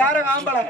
யாரும் ஆம்பளை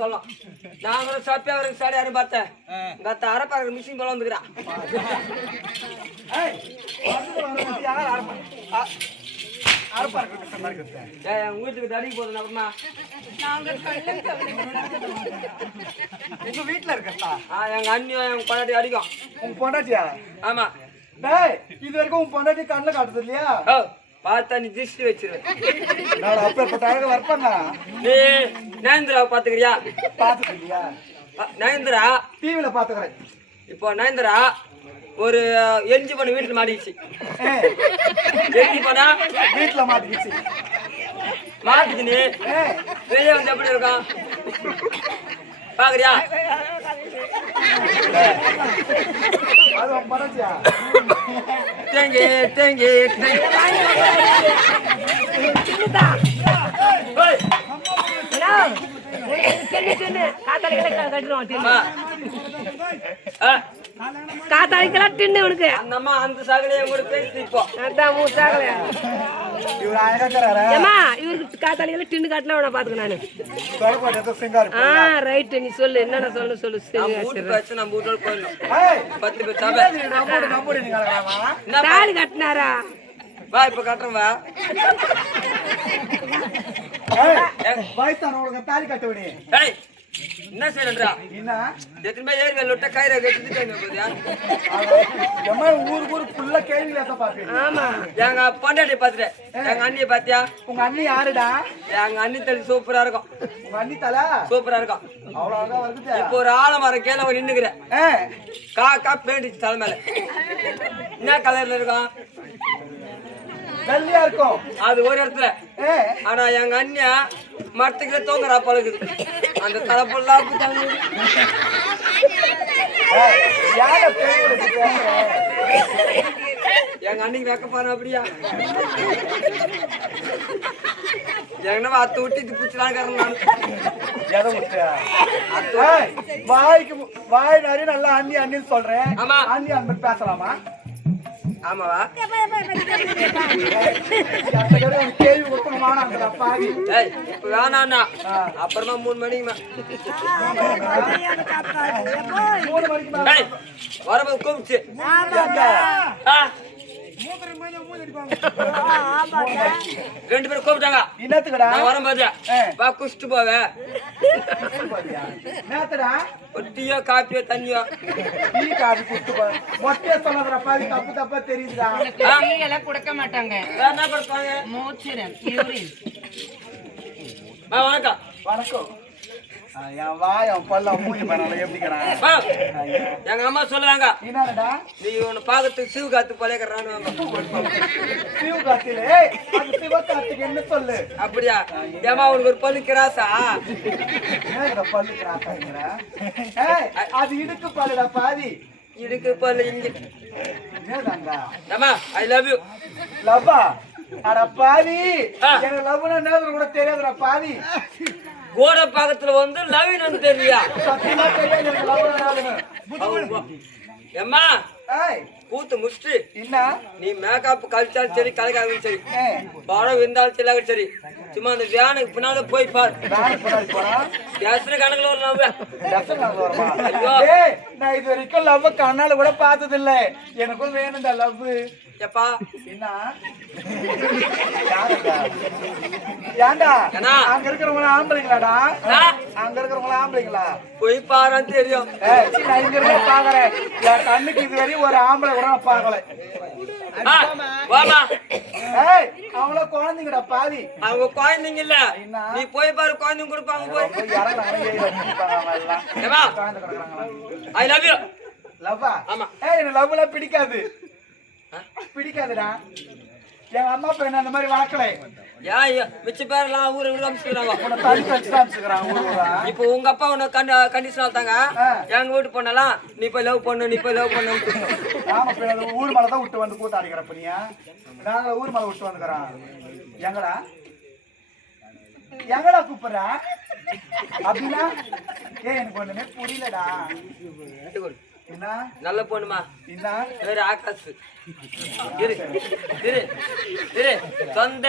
சொல்லலாம். நாங்களும் சாப்பிட்டு அவருக்கு சாடி யாரும் பார்த்தேன். கத்த அரப்பாரு மிஷின் போல வந்துக்கிறான். என் வீட்டுக்கு தடிக்கு போதும் அப்புறமா எங்க வீட்டுல இருக்கா? எங்க அண்ணியும் என் பொண்டாட்டி அடிக்கும். உன் பொண்டாட்டியா? ஆமா. டேய், இது வரைக்கும் உன் பொண்டாட்டி கண்ணுல காட்டுது இல்லையா? பார்த்தா நீ திருஷ்டி வச்சிருவேன். நான் அப்பேற்பட்ட அழகா வரப்பண்ணா. நயன்தரா பாத்துக்கிறியா? பாத்துக்கிறியா? நயன்தரா டிவில பாத்துக்கிறேன். இப்போ நயன்தரா ஒரு எரிஞ்சு பண்ண வீட்டுல மாட்டிக்கிச்சு. எரிஞ்சு பண்ணா வீட்டுல மாட்டிக்கிச்சு. மாட்டிக்கின்னு வெளியே வந்து எப்படி இருக்கும் பாக்குறியா? அது உன் பொண்டாட்டியா? தேங்கி தேங்கி காத்தாடிக்கலாம் டின்னு உனக்கு அந்த அம்மா அந்த சாகலையே கூட பேசி இப்போ அதான் மூணு சாகலையா இவர் அழகாக்குறாரா? ஏமா இவருக்கு காத்தாடிக்கலாம் டின்னு காட்டலாம் உன பாத்துக்க நானு. தொடர்பாட்டு சிங்கார். ரைட் நீ சொல்லு என்னென்ன சொல்லு நம்ம வீட்டுக்கு வச்சு நம்ம வீட்டோட போயிடணும். ஏய், 10 பேர் சபை நம்புடு நீங்க அழகாமா? தாலி கட்டினாரா? வா இப்ப கட்டுறேன் வா. ஏய், வயசானவங்களுக்கு தாலி கட்ட விடு. ஏய் என்ன செய்யறா? என்ன? எத்தனை பேர் ஏறி விட்ட கயிறை கட்டிட்டு போதியா? எம்மா ஊருக்கு ஃபுல்லா கேள்வியில தான் பாப்பீங்க. ஆமா. எங்க பொண்டாட்டி பாத்துட்டேன். எங்க அண்ணியை பாத்தியா? உங்க அண்ணி யாருடா? எங்க அண்ணி தலை சூப்பரா இருக்கும். உங்க அண்ணி தலை சூப்பரா இருக்கும். அவ்வளவு அழகா வருது. இப்போ ஒரு ஆலமரம் கீழே நின்னுக்கிறேன். காக்கா பேண்டிச்சு தலை மேல. என்ன கலர்ல இருக்கும்? வெள்ளையா இருக்கும். அது ஒரு இடத்துல. ஆனா எங்க அண்ணியா மரத்துக்குள்ள தோங்குறா பழகுது. அந்த தலைப்பெல்லாம் எங்க அன்னைக்கு வைக்க பாரு அப்படியா? எங்கன்னா அத்தை விட்டு பிடிச்சலான்னு வாய் நிறைய நல்லா அண்ணி அண்ணின்னு சொல்றேன். ஆமா. அண்ணி அந்த மாதிரி பேசலாமா? ஆமாவா? கேள்வி கொடுக்கணுமா? பாவி இப்ப வேணாண்ணா அப்புறமா 3 மணிக்கு வரம்போது கூப்பிச்சு 2 பேரும் கூப்பிட்டாங்க. என்னத்துக்கடா? நான் வரும்போது வா குடிச்சிட்டு போவேன். ஒரு டீயோ காப்பியோ தண்ணியோ டீ காபி குடிச்சு போ. மொட்டையா சொன்னதுடா பாவி, தப்பு தப்பா தெரியுதுடா. டீ எல்லாம் கொடுக்க மாட்டாங்க. என்ன கொடுப்பாங்க? மோச்சிரன் யூரின். வணக்கம். வணக்கம். என் வாய் அவன் பல்ல மூஞ்சி பண்ணல எப்படிக்கிறான்? எங்க அம்மா சொல்லுறாங்க, என்னடா நீ உன்னை பாக்கிறதுக்கு சிவ காத்து பழையறான்னு. சிவ காத்துல அது சிவ காத்துக்கு என்ன சொல்லு? அப்படியா? ஏமா உனக்கு ஒரு பல்லு கிராசா? பல்லு கிராசாங்கிற? அது இடுக்கு பல்லுடா பாதி. இடுக்கு பல்லு இங்க. ஏமா ஐ லவ் யூ. லவ்வா? அட பாவி, எனக்கு லவ்னா என்னது கூட தெரியாதுடா பாவி. கோட பாக்கத்துல வந்து லவ்னு தெரியலையா? சத்தியமா தெரியாது எனக்கு லவ்னா. ஏம்மா ஏய் கூத்து முஷ்டி என்ன? நீ மேக்கப் கழிச்சாலும் சரி கலைக்காலும் சரி படம் இருந்தாலும் சரி சரி சும்மா அந்த வேனுக்கு பின்னால போய் பாரு. கணக்குல ஒரு லவ். நான் இது வரைக்கும் லவ் கண்ணால கூட பார்த்தது இல்ல. எனக்கும் வேணும்டா லவ். எப்பா என்ன? ஏண்டா அங்க இருக்கிறவங்கள ஆம்பளைங்களாடா? அங்க இருக்கிறவங்கள ஆம்பளைங்களா? போய் பாருன்னு தெரியும். நான் இங்க இருக்க பாக்குறேன். என் கண்ணுக்கு இதுவரையும் ஒரு ஆம்பளை கூட நான் பாக்கல. அவங்கள குழந்தைங்கடா பாதி. அவங்க குழந்தைங்க இல்ல, நீ போய் பாரு குழந்தைங்க கொடுப்பாங்க. போய் ஐ லவ் யூ. லவ்வா? ஆமா. எனக்கு லவ்லாம் பிடிக்காது. பிடிக்காதுடா. எங்க அம்மா அப்பா என்ன அந்த மாதிரி வளர்க்கல. ஏன் மிச்ச பேரெல்லாம் ஊரை விட அமிச்சுக்கிறாங்க. இப்போ உங்க அப்பா உன்னை கண்டிஷன் ஆத்தாங்க. எங்க வீட்டு பொண்ணெல்லாம் நீ போய் லவ் பண்ணு, நீ போய் லவ் பண்ணு. ஊர் மேலதான் விட்டு வந்து கூத்தாடிக்கிற பண்ணியா? நாங்க ஊர் மேல விட்டு வந்துக்கிறோம். எங்கடா எங்கடா கூப்பிடுற அப்படின்னா? எனக்கு ஒண்ணுமே புரியலடா. என்ன நல்ல பொண்ணுமா? என்ன வேற ஆகாசு இரு இரு இரு. சொந்த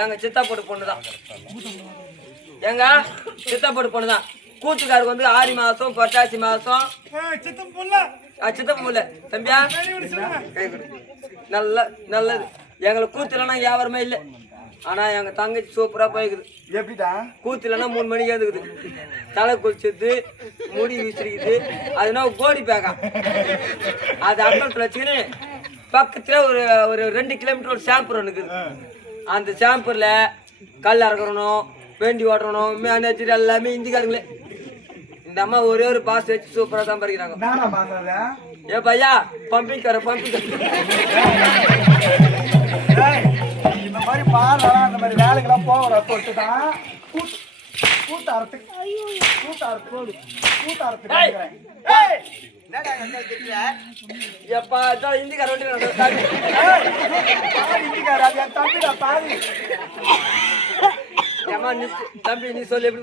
எங்க சித்தா போட்டு பொண்ணுதான். எங்க சித்தா போட்டு பொண்ணுதான். கூத்துக்காருக்கு வந்து 6 மாசம் புரட்டாசி மாசம் சித்தப்ப முல்ல தம்பியா நல்ல நல்லது. எங்களுக்கு கூத்துலன்னா வியாபாரமே இல்லை. ஆனா எங்க தங்கச்சி சூப்பரா போய்க்குது. எப்படிடா கூத்துலன்னா 3 மணிக்கு எழுதுக்குது, தலை குளிச்சுது, முடி விசிறிக்குது. அதுனா கோடி பேக்கா அது அக்கௌண்ட்ல வச்சுக்கின்னு பக்கத்துல ஒரு 2 கிலோமீட்டர் ஒரு ஷாம்பர் ஒன்று இருக்குது. அந்த ஷாம்பர்ல கல் அறக்கணும், வேண்டி ஓட்டணும், மேனேஜர் எல்லாமே இந்திக்காரங்களே. இந்த அம்மா ஒரே ஒரு பாஸ் வச்சு சூப்பரா சம்பாதிக்கிறாங்க. ஏ பையா பம்பிங் கர இந்த மாதிரி பாடுறா அந்த மாதிரி வேலைக்கெல்லாம் போகிற சொல்லிட்டு தான் கூட்டாரத்துக்கு எப்பா இந்திக்கார தம்பி நீ சொல்லி எப்படி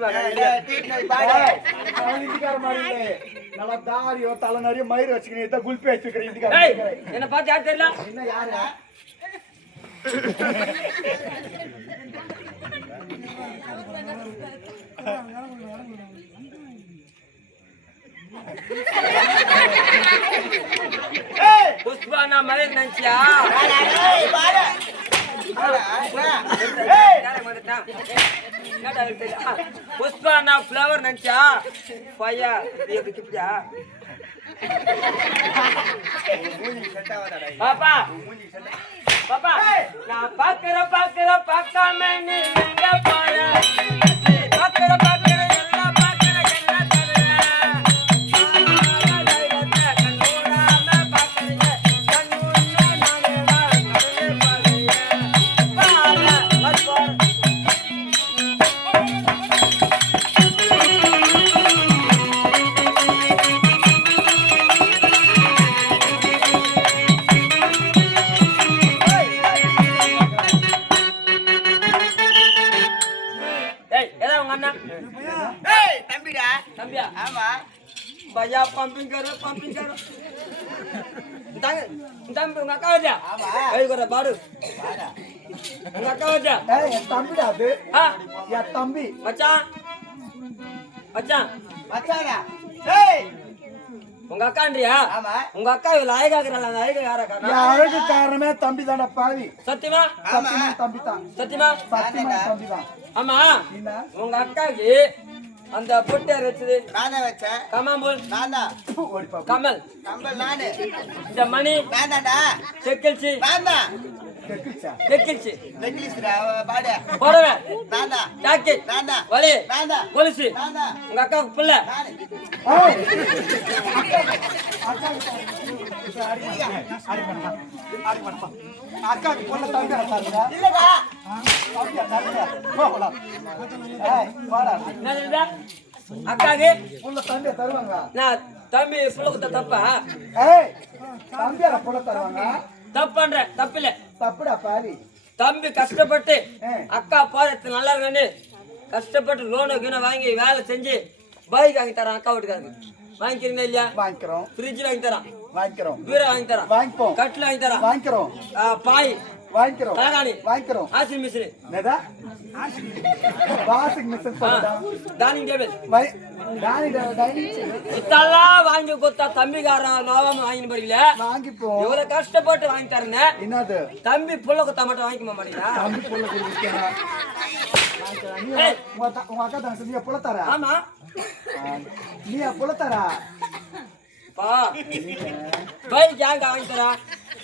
நல்லா தாரியோ தலை நிறைய மயிர் வச்சுக்கிறேன் குல்பி வச்சுக்கிறேன் என்ன பார்த்து யார் தெரியல என்ன யாரு புஷ்பானா மலர் நினைச்சியா புஷ்பானா ஃப்ளவர் நினைச்சா பையா எப்படியா பாப்பா பாப்பா நான் பார்க்காம நீ எங்க போற எல்லாம் தம்பியா ஆமா பையா பம்பிங் கரோ தம்பி உங்க அக்கா வச்சா ஆமா பாடு உங்க அக்கா வச்சா என் தம்பிடா அது என் தம்பி மச்சான் மச்சானா உங்க அக்கான்றியா ஆமா உங்க அக்கா இவ்வளவு அழகாக்குறாள். அந்த அழகு யாரா அழகு காரணமே தம்பி தானே பாவி. சத்தியமா தம்பி தான். சத்தியமா தம்பி தான். ஆமா உங்க அக்காக்கு அந்த பொட்டை வச்சது நானே வச்சேன். கமாம்பூல் நானா கமல் கம்பல் நானே. இந்த மணி நானாடா செக்கில்சி நானா செக்கில்சி நெக்லஸ்டா பாடே போடவே நானா ஜாக்கெட் நானா வலி நானா கொலுசு நானா உங்க அக்காவுக்கு புள்ள நானே. அக்காவுக்கு பொண்ணு தம்பி அடக்காதுடா இல்லடா அக்காக்கு புள்ள தம்பியை தருவாங்க. நான் தம்பி புள்ள குத்த தப்பா தம்பியார புள்ள தருவாங்க. தப்புன்ற தப்பில்ல தப்புடா பாவி. தம்பி கஷ்டப்பட்டு அக்கா பாரு நல்லா இருக்கான்னு கஷ்டப்பட்டு லோனு கீன வாங்கி வேலை செஞ்சு பைக் வாங்கி தரான் அக்கா வீட்டுக்காரங்க. வாங்கிக்கிறீங்க இல்லையா? வாங்கிக்கிறோம். ஃப்ரிட்ஜ் வாங்கி தரான், வாங்கிக்கிறோம். பீரோ வாங்கி தரான், வாங்கிப்போம். கட்டில் வாங்கி தரான், வாங்கிக்கிறோம். பாய் வாங்கிக்கிறோம். தலகாணி வாங்கிக்கிறோம். வாஷிங் மிஷின் என்னடா வாஷிங் மிஷின் சொல்லுடா. டைனிங் டேபிள் இதெல்லாம் வாங்கி கொடுத்தா தம்பிக்காரன் நோவாம வாங்கி படிக்கல. வாங்கிப்போம். இவ்வளவு கஷ்டப்பட்டு வாங்கி தரேன்னு என்னது தம்பி புள்ள குத்தா மட்டும் வாங்கிக்க மாட்டீங்களா? தம்பி புள்ள கொடுத்தா உங்க அக்கா தான் நீ புள்ள தர. ஆமா நீ புள்ள தர பா பைக் ஏங்க வாங்கி தரா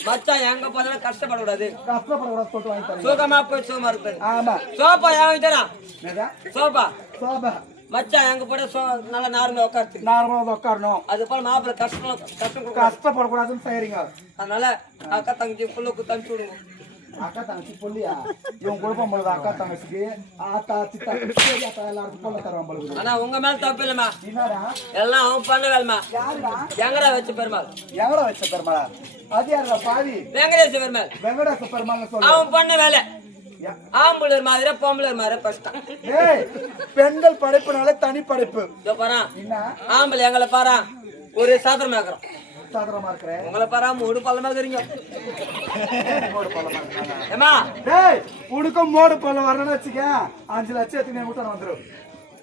மச்சான் எங்க போதாலும் கஷ்டப்படக்கூடாது, கஷ்டப்படக்கூடாது சொல்லிட்டு வாங்கி தரேன். சுகமா போய் சுகமா இருப்பாரு. ஆமா சோபா ஏன் வாங்கி தரான்? சோபா சோபா மச்சான் எங்க போட நல்லா நார்மலா உட்காந்து நார்மலா உட்காரணும். அது போல மாப்பிள்ள கஷ்டம் கஷ்டப்படக்கூடாதுன்னு செய்றீங்க. அதனால அக்கா தங்கச்சி புள்ள குத்து அனுப்பிச்சு விடுங்க. அக்கா தங்கச்சி பொல்லியா இவன் குழப்பம் பொழுது அக்கா தங்கச்சிக்கு ஆத்தா சித்தா எல்லாருக்கும் பொல்ல தருவான் பொழுது. ஆனா உங்க மேல தப்பு இல்லம்மா, என்னடா எல்லாம் அவன் பண்ண வேலைமா. யாருடா எங்கடா வச்ச பெருமாள்? எங்கடா வச்ச பெருமாளா? அது யாருடா பாவி? வெங்கடேச பெருமாள். வெங்கடேச பெருமாள்னு சொல்லு. அவன் பண்ண வேலை ஆம்பளர் மாதிரி பொம்பளர் மாதிரி கஷ்டம். ஏய் பெண்கள் படைப்புனால தனி படைப்பு. இதோ பாரா என்ன ஆம்பளை எங்களை பாரா ஒரு சாத்திரமா இருக்கிறோம், சாதரமா இருக்கிறேன். உங்களை பாரா மூடு பள்ளமா இருக்கிறீங்க. மோடு பள்ளமா இருக்காங்க. ஏமா டேய் உனக்கும் மோடு பள்ளம் வரணும்னு வச்சுக்க 5 லட்சம் எடுத்து நீ முட்டான வந்துரும்.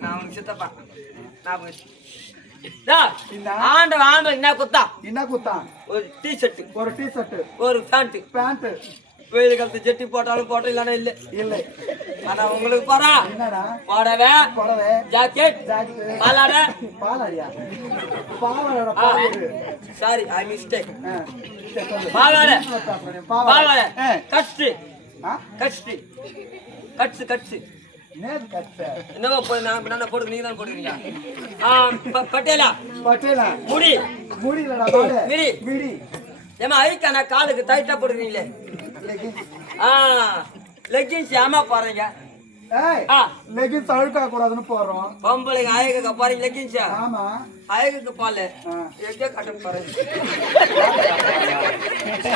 நான் உனக்கு சித்தப்பா நான் ஆண்டவன் ஆண்டவன் என்ன குத்தா? என்ன குத்தான்? ஒரு டி-ஷர்ட், ஒரு டி-ஷர்ட், ஒரு பேண்ட், பேண்ட், வெயில் காலத்து ஜெட்டி போட்டாலும் போட்டோம் இல்லைன்னா இல்லை இல்லை. ஆனா உங்களுக்கு பாரா என்னடா? புடவை புடவை, ஜாக்கெட் ஜாக்கெட்டு, பாலாடை பாலாடியா? பாலாடா, பாலாடு. சாரி ஐ மிஸ்டேக் ஆ, சரி, சொல்லு. பாலாடை பாலாடை. பாலாடை ஆ. கட்ஸு ஆ? கட்ஸு கட்ஸு கட்ஸு நேது கட்ட. என்னவா போய் நான் போடுங்க நீங்க தான் போடுறீங்க பட்டேலா பட்டேலா. முடி முடியலடா, பாடு. Midi midi. ஏமா ஐக்கா நான் காலுக்கு டைட்டா போடுறீங்களே லெகின்ஸ். லெக்கின்ஸ் ஏமா போறீங்க ஏய், லெகின்ஸ் அழுக்கா கூடாதுன்னு போடுறோம். பொம்பளைங்க அழகுக்கு போறீங்க லெக்கின்ஸா ஆமா. அழகுக்கு போல ஆ. எங்கே கட்ட போறேன்